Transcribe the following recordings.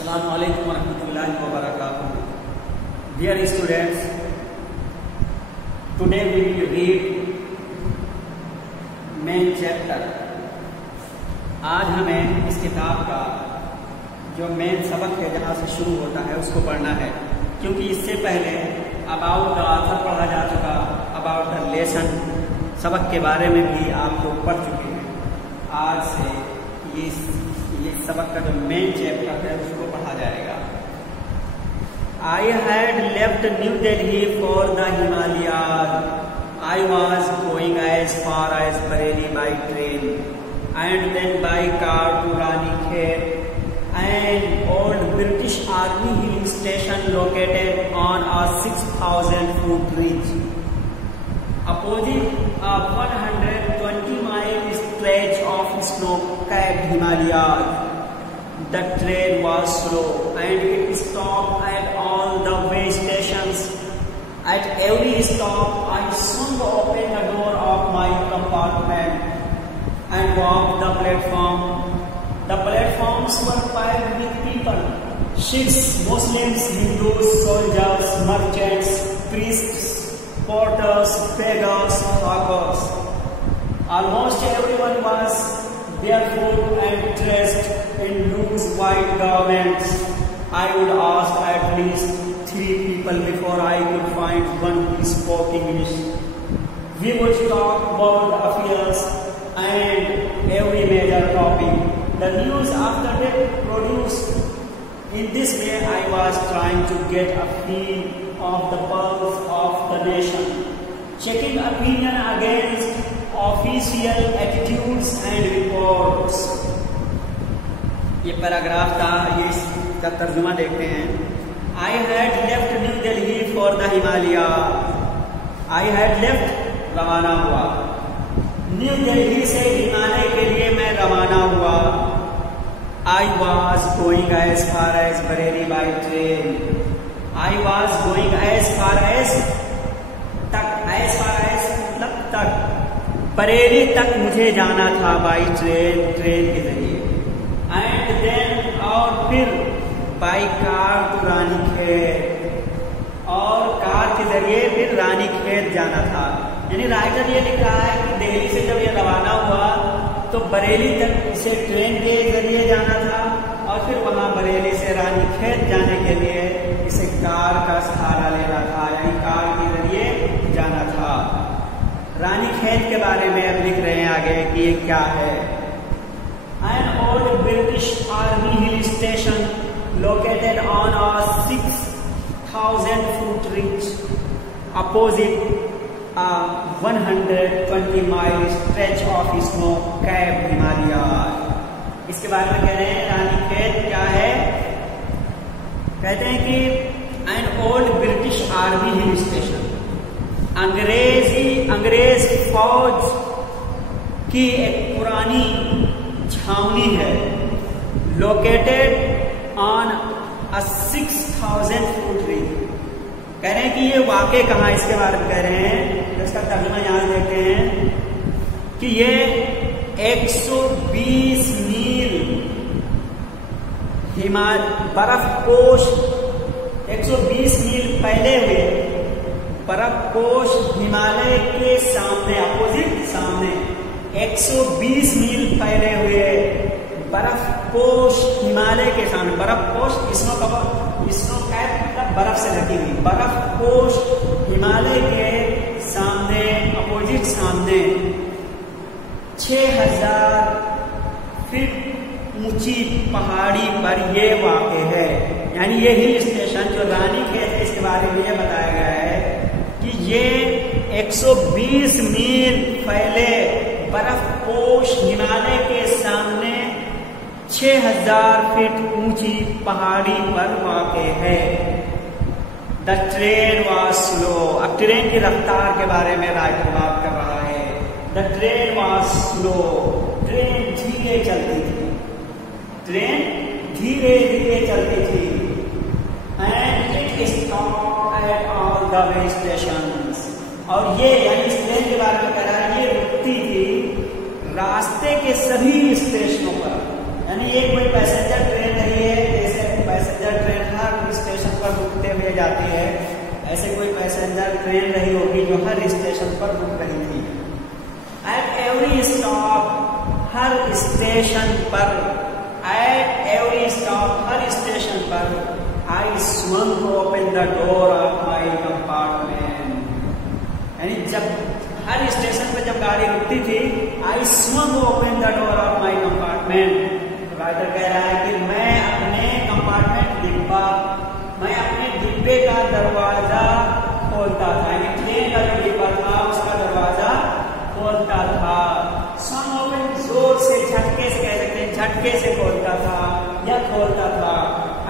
Assalamualaikum warahmatullahi wabarakatuh. Dear students, today we will read main chapter. आज हमें इस किताब का जो मेन सबक है जहाँ से शुरू होता है उसको पढ़ना है, क्योंकि इससे पहले अबाउट द ऑथर पढ़ा जा चुका, अबाउट द लेसन सबक के बारे में भी आप लोग पढ़ चुके हैं। आज से ये सबक का जो मेन चैप्टर है उसको पढ़ा जाएगा। I had left New Delhi for the Himalayas. I was going as far as Bareilly by train and then by car to Ranikhet, an old British Army hill station located on a 6,000-foot ridge. Opposite a 120-mile stretch of snow-capped Himalayas. The train was slow and it stopped at all the way stations. At every stop, I swung open the door of my compartment and walked the platform. The platforms were packed with people: Sikhs, Muslims, Hindus, soldiers, merchants, priests, porters, beggars, hawkers. Almost everyone was barefoot and dressed in loose white garments. I would ask at least 3 people before I could find one who spoke English. We would talk about affairs and every major topic. The news after that produced. In this way, I was trying to get a feel of the pulse of the nation, checking opinion against official attitudes and reports. ये paragraph था, ये इसका तर्जुमा देखते हैं। I had left New Delhi for the Himalayas. I had left रवाना हुआ, new Delhi से हिमालय के लिए मैं रवाना हुआ। I was going as far as Bareilly by train. I was going as far as मतलब तक, बरेली तक मुझे जाना था बाई ट्रेन के जरिए। एंड देन और फिर बाई कार टू रानीखेत, और कार के जरिए फिर रानीखेत जाना था। यानी राइटर ये लिख रहा है कि दिल्ली से जब ये रवाना हुआ तो बरेली तक इसे ट्रेन के जरिए जाना था, और फिर वहां बरेली से रानीखेत जाने के लिए इसे कार का सहारा लेना था, यानी कार के जरिए जाना था। रानीखेत के बारे में अब लिख रहे हैं आगे कि ये क्या है। An old British Army hill station located on a 6,000-foot ridge opposite a 120-mile stretch of snow-capped Himalayas. इसके बारे में कह रहे हैं रानीखेत क्या है। कहते हैं कि an old British Army hill station, अंग्रेज फौज की एक पुरानी छावनी है। Located on a 6,000-foot ridge, कह रहे हैं कि ये वाकई कहाँ, इसके बारे में कह रहे हैं। तो इसका तर्जुमा यहां देखते हैं कि ये 120 मील बर्फपोश 120 मील फैले हुए बर्फपोश हिमालय के सामने, अपोजिट सामने 120 मील फैले हुए बर्फपोश हिमालय के सामने। बर्फपोश स्नो कैप मतलब बर्फ से ढकी हुई, बर्फपोश हिमालय के सामने, अपोजिट सामने 6,000 फीट ऊंची पहाड़ी पर ये वाक़ है। यानी ये हिल स्टेशन जो रानीखेत है, इसके बारे में ये बताया गया है कि ये 120 मील फैले बर्फपोश हिमालय के सामने 6,000 फीट ऊंची पहाड़ी पर वाक़ है। द ट्रेन वाज स्लो, अब ट्रेन की रफ्तार के बारे में राइटर बात कर रहा है। The train was slow, train धीरे चलती थी, ट्रेन धीरे धीरे चलती थी। And it stopped at all the way stations, और ये यानी इस ट्रेन के बारे में कह रहा है, ये रुकती थी रास्ते के सभी स्टेशनों पर। यानी एक कोई पैसेंजर ट्रेन नहीं है, जैसे ऐसे कोई पैसेंजर ट्रेन रही होगी जो हर स्टेशन पर रुक रही थी। एट एवरी स्टॉप, हर स्टेशन पर, एट एवरी स्टॉप, हर स्टेशन पर, I swung open the door of my compartment। यानी जब हर स्टेशन पर जब गाड़ी रुकती थी, आई swung open the door of my compartment। Writer कह रहा है कि मैं अपने कंपार्टमेंट डिब्बा, मैं अपने डिब्बे का दरवाजा खोलता था, यानी ट्रेन का जो डिब्बा था उसका दरवाजा खोलता था। swung open जोर से, झटके से कह सकते हैं, झटके से खोलता था या खोलता था।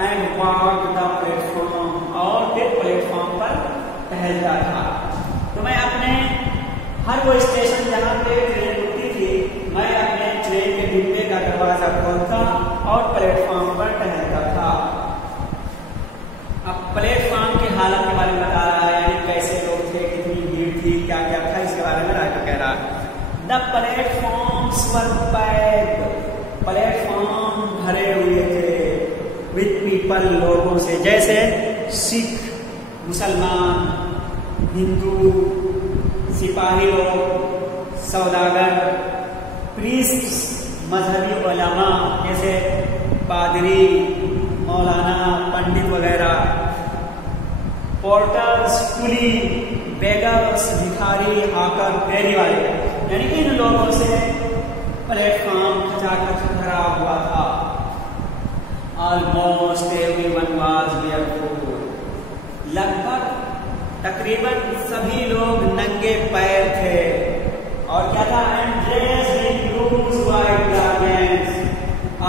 एंड वॉक द प्लेटफॉर्म, और फिर प्लेटफॉर्म पर टहलता था। तो मैं अपने हर वो स्टेशन जहाँ पे ट्रेन रुकती थी, मैं अपने ट्रेन के डिब्बे का दरवाजा खोलता और प्लेटफॉर्म पर टहलता था। अब प्लेटफॉर्म की हालत के बारे में बता रहा है, यानी कैसे लोग थे, कितनी भीड़ थी, क्या क्या था, इसके बारे में राइटर कह रहा है। The platforms were packed, platform भरे हुए थे विथ पीपल, लोगों से, जैसे सिख, मुसलमान, हिंदू, सिपाही लोग, सौदागर, प्रीस्ट्स, मजहबी उलमा जैसे पादरी, मौलाना, पंडित वगैरह, पोर्टर्स, कुली, बेगर्स, भिखारी, हाकर, फेरी वाले, यानी इन लोगों से प्लेटफॉर्म खचाखच भरा हुआ था। ऑलमोस्ट एवरीवन वाज बेयरफुट, लगभग तकरीबन सभी लोग नंगे पैर थे। और क्या था? And dressed in loose white garments,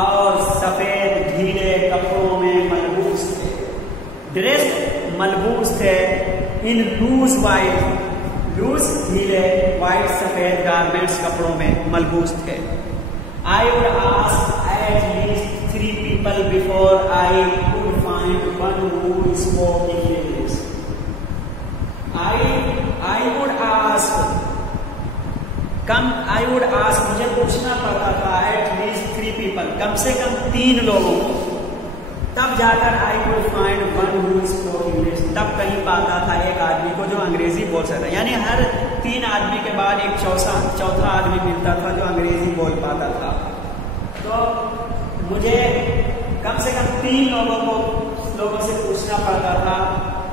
और सफेद ढीले कपड़ों में मलबूस थे। ड्रेस्ड मलबूस थे, इन लूज व्हाइट, लूज ढीले, व्हाइट सफेद गारमेंट्स कपड़ों में मलबूस थे। I would ask at least 3 people before I could find one who spoke English। I would ask, मुझे पूछना पड़ता था at least 3 people, कम से कम 3 लोगों को, तब जाकर I could find one who spoke English, तब कहीं पाता था एक आदमी को जो अंग्रेजी बोल सकता है। यानी हर 3 आदमी के बाद एक चौथा आदमी मिलता था जो अंग्रेजी बोल पाता था। तो मुझे कम से कम 3 लोगों से पूछना पड़ता था,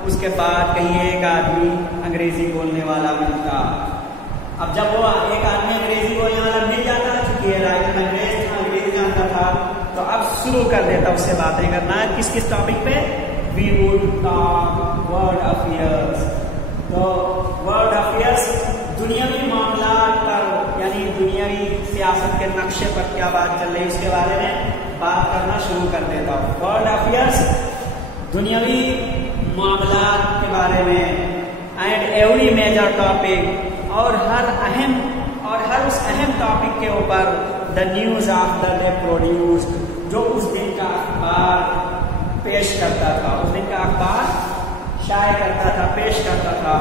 उसके बाद कहीं एक आदमी अंग्रेजी बोलने वाला मिलता। अब जब वो एक आदमी अंग्रेजी बोलने वाला मिल जाता, चूंकि राइटर अंग्रेजी जानता था, तो अब शुरू कर देता उससे बातें करना। किस टॉपिक पे? We would talk world affairs. तो वर्ल्ड अफेयर्स, दुनियावी मामला पर, यानी दुनियावी सियासत के नक्शे पर क्या बात चल रही है उसके बारे में बात करना शुरू कर देता हूँ। वर्ल्ड अफेयर्स, दुनियावी मामला के बारे में, एंड एवरी मेजर टॉपिक, और हर उस अहम टॉपिक के ऊपर the news of the day produce, जो उस दिन का अखबार पेश करता था, उस दिन का अखबार शाये करता था, पेश करता था,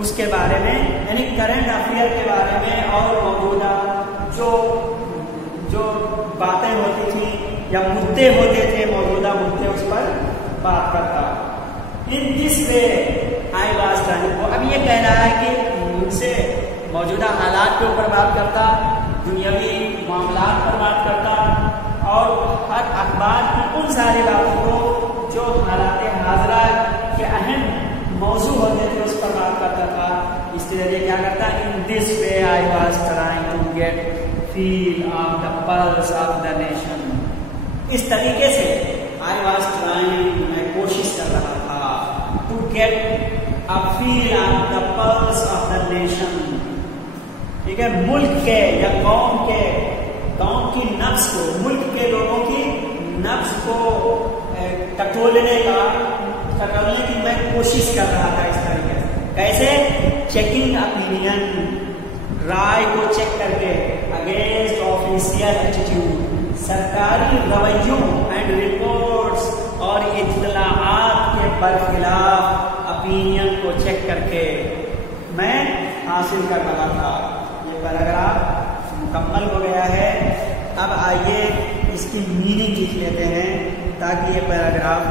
उसके बारे में, यानी करंट अफेयर के बारे में, और मौजूदा जो बातें होती थी या मुद्दे होते थे, मौजूदा मुद्दे, उस पर बात करता। In this way I was trying, अब ये कह रहा है कि उनसे मौजूदा हालात के ऊपर बात करता, दुनियावी मामला पर बात करता, और हर अखबार की उन सारी बातों को जो हालात हाजरा के अहम मौजू होते थे उस पर बात करता था। इसलिए क्या करता? In this way I was trying to get feel of the pulse of the nation. इस तरीके से आई वाज ट्राइंग, मैं कोशिश कर रहा था, to get a feel of the pulse of the nation. ठीक है, मुल्क के या कौम की नब्ज को, मुल्क के लोगों की नब्ज को टटोलने की मैं कोशिश कर रहा था। इस तरीके से कैसे? चेकिंग ओपिनियन, राय को चेक करके, अगेंस्ट ऑफिशियल एटीट्यूड, सरकारी रवैयों एंड रिपोर्ट्स और इत्तलाआत के बरखिलाफ ओपिनियन को चेक करके मैं हासिल कर रहा था। ये पैराग्राफ मुकम्मल हो गया है। अब आइए इसकी मीनिंग लिख लेते हैं ताकि ये पैराग्राफ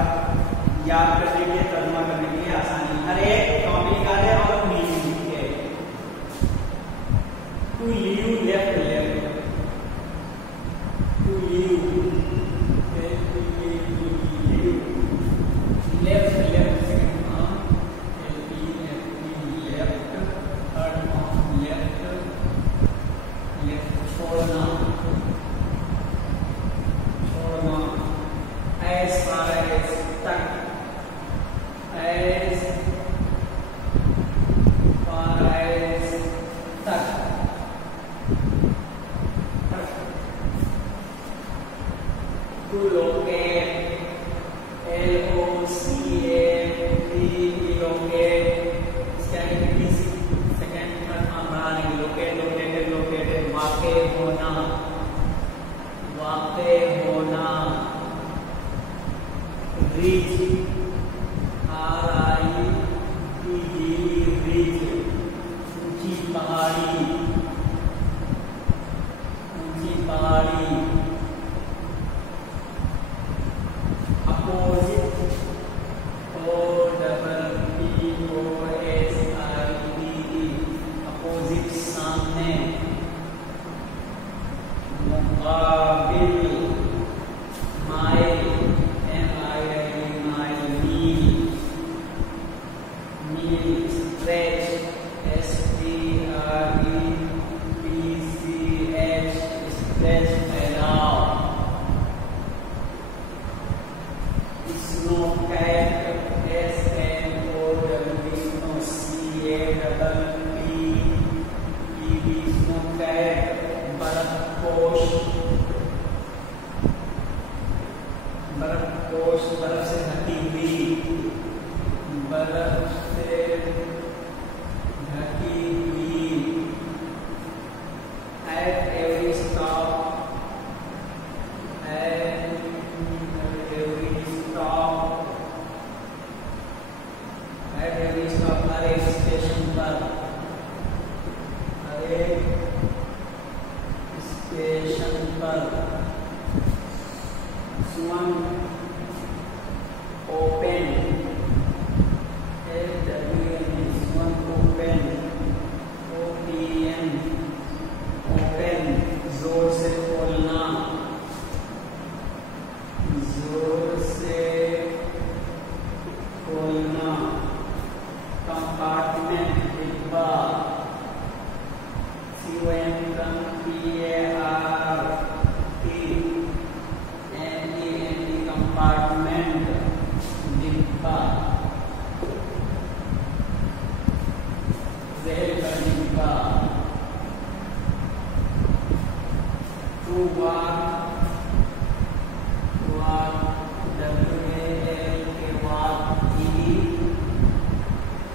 याद करने के, तर्जुमा करने के लिए आसानी है। अरे टॉपिक आ रहे और लीव है to leave left left to leave left left second arm left third arm left left छोड़ना छोड़ना as far as tuck as far as tuck to locate L-O-C-A-T locate second बढ़ाने locate located located वाक़े होना reach R-I-E-D reach ऊंची पहाड़ी opposite O-P-P-O-S-I-T-E opposite सामने मुकाबिल mile stretch S-T-R-E-P-C-H stretch फैलाव snowcat S-N-O-W C-A-P-P-E-D snowcat बर्फपोश बर्फ से ढकी हुई बर्फ से ढकी हुई at every stop हर एक स्टेशन पर swung open open जोर से खोलना कंपार्टमेंट डिब्बा COMPARTMENT कंपार्टमेंट डिब्बा रेल का डिब्बा टू walk W-A-L के walk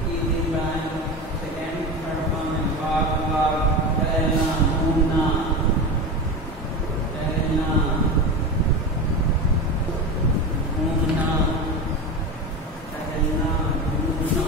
easy line second third one walk टहलना घूमना टहलना घूमना टहलना घूमना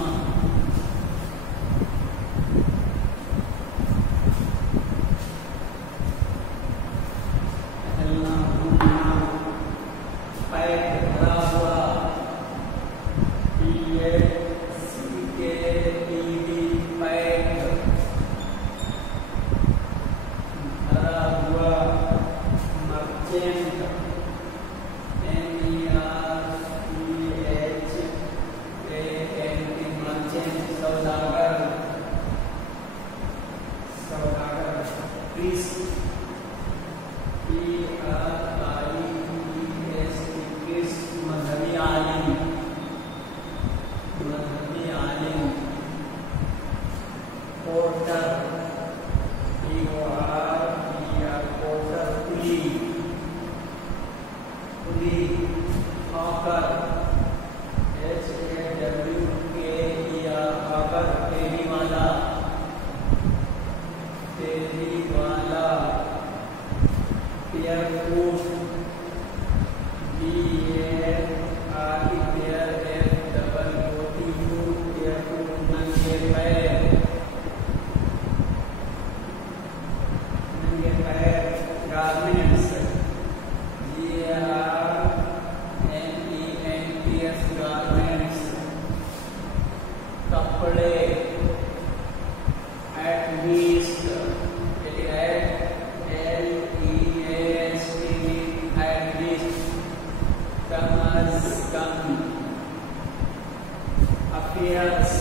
अफेयर्स,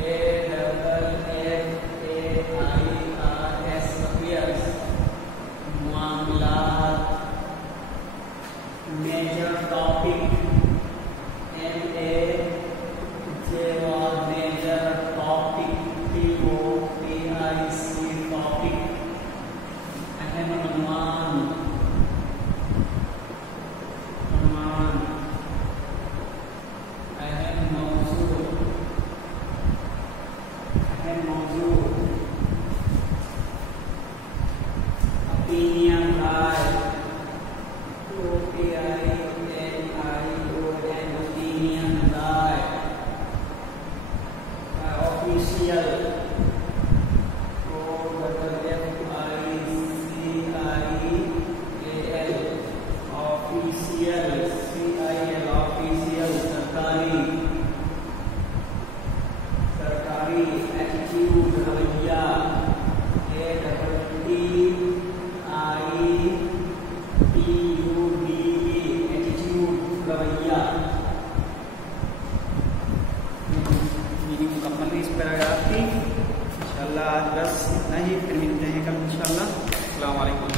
AFFAIRS अफेयर्स, मामलात, major topic, MAJ major topic, TOPIC topic, अहम अनुमान, अहम मौजू, opinion राय, opinion राय, official, official, CIL official, सरकारी, सरकारी, attitude रवैया, ATTITUDE attitude रवैया। वीडियो मुकम्मल है इस पैराग्राफ की। इंशाल्लाह आज बस इतना ही, फिर मिलते हैं कल इंशाल्लाह। अस्सलाम वालेकुम।